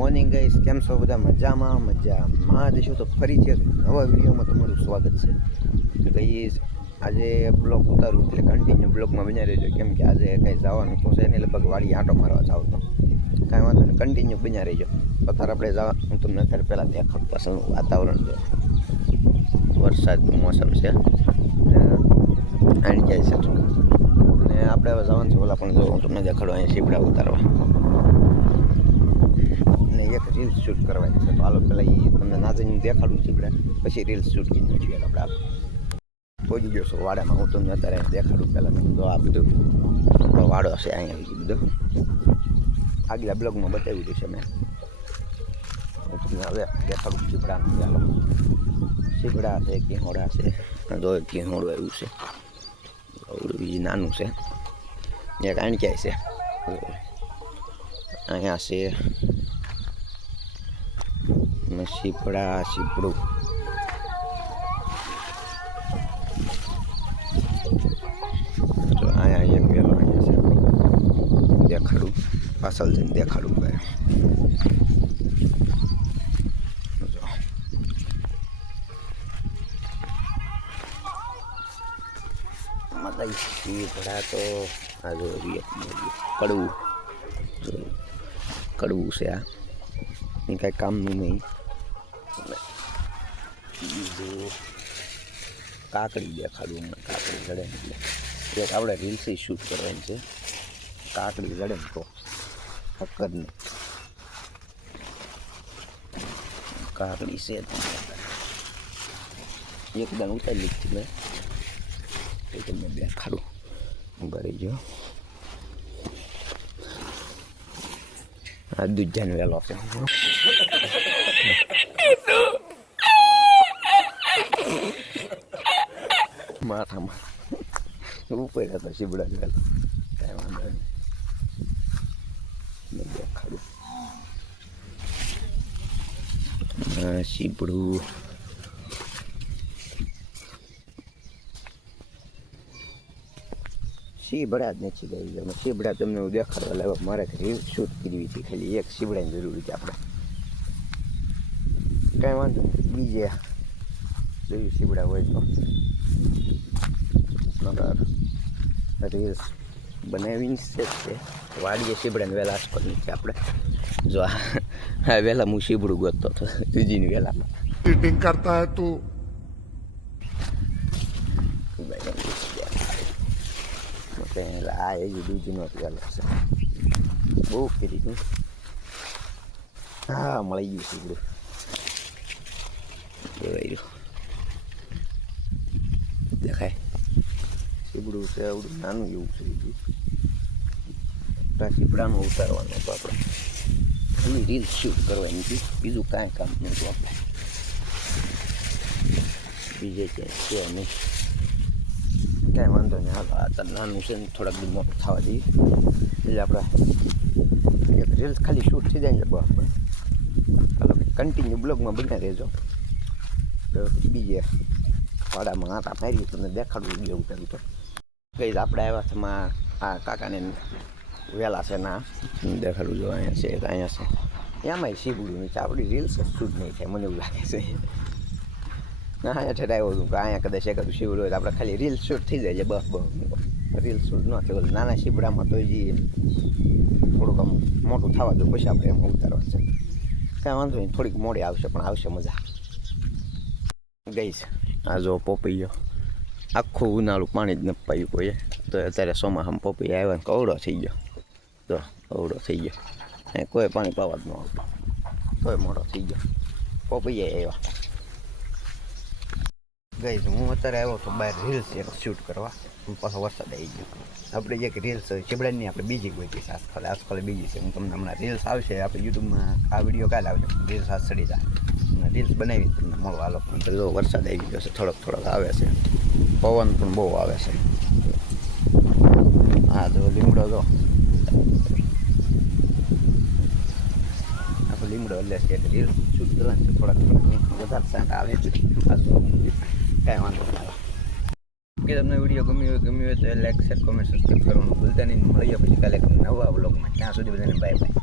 Morning guys, કેમ છો બધા? મજામાં જઈશું તો ફરીથી નવા વિડીયોમાં તમારું સ્વાગત છે. તો ગાઈસ આજે બ્લોગ ઉતારું એટલે કન્ટિન્યુ બ્લોગમાં બન્યા રહેજો, કેમ કે આજે કંઈ જવાનું તો છે ને, લગભગ વાડી આંટો મારવા જાવ તો કાંઈ વાંધો નહીં, કન્ટિન્યુ બન્યા રહેજો. અત્યારે આપણે જવા, હું તમને અત્યારે પહેલાં દેખાડું પાછળનું વાતાવરણ જો વરસાદનું મોસમ છે આણી જાય છે થોડું, અને આપણે હવે જવાનું છે ઓલા પણ જો હું તમને દેખાડું અહીંયા શીપડા ઉતારવા ને એક રીલ્સ શૂટ કરવાની છે. તો હાલો પહેલાં એ તમને નાજીને દેખાડું શીપડા, પછી રીલ્સ શૂટ કરી છીએ. આપણે પહોંચી ગયો છો વાડામાં, હું તમને અત્યારે દેખાડું. પહેલાં તો આ બધું વાડો છે અહીંયા બધું આગલા બ્લોગમાં બતાવી દઉં છે મેં. હું તમને હવે દેખાડું શીપડાનું. ચાલો, શીપડા છે, ઘીહોડા છે, તો ઘીહોડું આવ્યું છે, બીજું નાનું છે, એક આણક્યાય છે, અહીંયા છે શીપડું. તો અહીંયા એક વેલો અહીંયા છે, દેખાડું પાછળ જઈને દેખાડું ભાઈ. શીપડા તો આ જો કડવું છે, આ એ કાંઈ કામનું નહીં. બીજું કાકડી દેખાડું, કાકડી જડે એટલે એક આપણે રીલ્સ શૂટ કરવાની છે. કાકડી જડે ને તો હકર નહીં, કાકડી છે એકદમ ઉતારી લીધી મેં, એ તમને દેખાડું. ભરી ગયો આ દૂજાનો વેલો છે. માથામાં ઉપર હતો શીબડાનો વેલો, કાંઈ વાંધો નહીં, દેખાડું. શીબડું શીબડા જ નથી ગઈ. શીબડા તમને હું દેખાડવા લાવ્યો, મારે રીલ શૂટ કરવી હતી, ખાલી એક શીબડાની જરૂર છે આપણે. કાંઈ વાંધો નહીં, બીજે જોયું શીબડા હોય તો રીલ્સ બનાવીને છે. વાડીએ શીબડાને વહેલા આસપાસ નથી આપણે. જો હા વહેલા હું શીબડું ગોતતો હતો જુજીની વહેલામાં. चीटिंग करता है तू. આ એ દૂધીનો વહેલો છે, બહુ કરી તું. હા મળી ગયું શીબડું, દેખાય શીબડું છે. આવડું નાનું એવું છે, શીબડાનું ઉતારવાનું હતું આપણે, ખાલી રીલ શૂટ કરવાની હતી, બીજું કાંઈ કામ નહોતું આપણે. બીજે ક્યાંય છે નહીં, કાંઈ વાંધો નહીં. હાલો આ તો નાનું છે ને, થોડાક બી મોટું થવા દઈએ એટલે આપણે એક રીલ્સ ખાલી શૂટ થઈ જાય ને બહુ આપણે. હાલો કન્ટિન્યુ બ્લોગમાં બન્યા રહેજો. તો બીજે વાડામાં આટા મારી તમને દેખાડવું જેવું કર્યું. તો કઈ આપણે આવ્યા છે આ કાકાને વહેલા છે ના દેખાડવું. જો અહીંયા છે, અહીંયા છે, એમાંય શીબડું નહીં. આપણી રીલ્સ શૂટ નહીં થાય મને એવું લાગે છે. અહીંયા ઠેરાયો હતું કે અહીંયા કદાચ એકાદું શીબડું હોય તો આપણે ખાલી રીલ શૂટ થઈ જાય છે બસ. રીલ શૂટ ન થાય, નાના શીબડામાં તો જે થોડુંક આમ મોટું થવા દો પછી આપણે એમાં ઉતારવા છે. કાંઈ વાંધો નહીં, થોડીક મોડી આવશે પણ આવશે મજા. ગઈ છે આ જો પોપૈયો, આખું ઉનાળું પાણી જ ન પાયું કોઈએ, તો અત્યારે ચોમાસામાં પોપૈયા આવ્યા ને કવડો થઈ ગયો. તો કવડો થઈ ગયો, કોઈ પાણી પાવા જ ન આવતું, તોય મોટો થઈ ગયો. પોપૈયા આવ્યા. ગઈ હું અત્યારે આવ્યો તો બહાર રીલ્સ એક શૂટ કરવા, પાછો વરસાદ આવી ગયો. આપણે એક રીલ્સ શીબડાની આપણે બીજી કોઈ છે આજકાલ બીજી છે. હું તમને હમણાં રીલ્સ આવશે આપણે યુટ્યુબમાં, આ વિડીયો કાલે આવશે, રીલ્સ આ ચડી જાય, રીલ્સ બનાવી તમને મળવા. હાલો જો વરસાદ આવી ગયો છે, થોડોક આવે છે, પવન પણ બહુ આવે છે. હા જો લીમડો જો આપણે લીમડો એટલે છે, રીલ્સ શૂટ કરવાની છે. થોડાક વધારે શાંત આવે છે, કાંઈ વાંધો નહીં. કે તમને વિડીયો ગમ્યો હોય તો લાઈક, શેર, કોમેન્ટ, સબસ્ક્રાઈબ કરવાનું ભૂલતા નહીં. મળીએ પછી કાલે નવા વ્લોગમાં. ત્યાં સુધી બધાને બાય બાય.